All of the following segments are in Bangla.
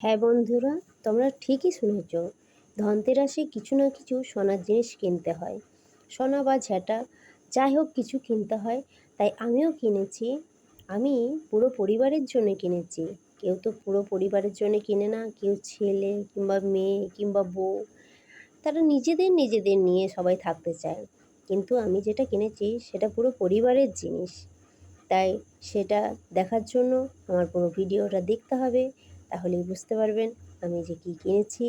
হ্যাঁ বন্ধুরা, তোমরা ঠিকই শুনেছ। ধনতেরাসে কিছু না কিছু সোনার জিনিস কিনতে হয়। সোনা বা ঝাঁটা যাই হোক কিছু কিনতে হয়। তাই আমিও কিনেছি। আমি পুরো পরিবারের জন্য কিনেছি। কেউ তো পুরো পরিবারের জন্য কিনে না, কেউ ছেলে কিংবা মেয়ে কিংবা বউ, তারা নিজেদের নিজেদের নিয়ে সবাই থাকতে চায়। কিন্তু আমি যেটা কিনেছি সেটা পুরো পরিবারের জিনিস। তাই সেটা দেখার জন্য আমার পুরো ভিডিওটা দেখতে হবে, তাহলেই বুঝতে পারবেন আমি যে কী কিনেছি।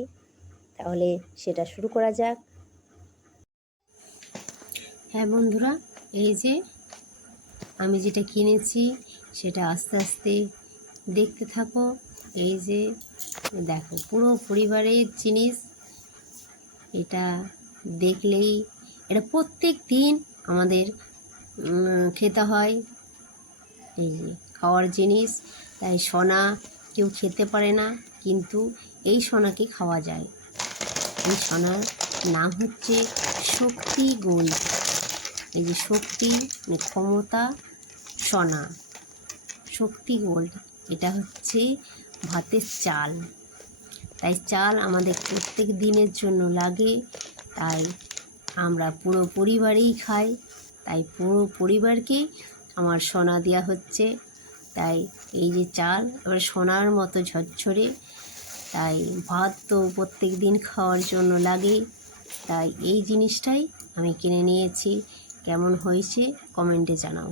তাহলে সেটা শুরু করা যাক। হ্যাঁ বন্ধুরা, এই যে আমি যেটা কিনেছি সেটা আস্তে আস্তে দেখতে থাকো। এই যে দেখো, পুরো পরিবারের জিনিস। এটা দেখলেই এটা প্রত্যেক দিন আমাদের খেতে হয়, এই যে খাওয়ার জিনিস। তাই সোনা কেউ খেতে পারে না, কিন্তু এই সোনাকে খাওয়া যায়। এই সোনার নাম হচ্ছে শক্তি গোল্ড। এই যে শক্তি মানে ক্ষমতা সোনা, শক্তি গোল্ড। এটা হচ্ছে ভাতের চাল। তাই চাল আমাদের প্রত্যেক দিনের জন্য লাগে, তাই আমরা পুরো পরিবারেই খাই। তাই পুরো পরিবারকেই আমার সোনা দেওয়া হচ্ছে। তাই এই যে চাল এবার সোনার মতো ঝরঝরে, তাই ভাত তো প্রত্যেক দিন খাওয়ার জন্য লাগে। তাই এই জিনিসটাই আমি কিনে নিয়েছি। কেমন হয়েছে কমেন্টে জানাও।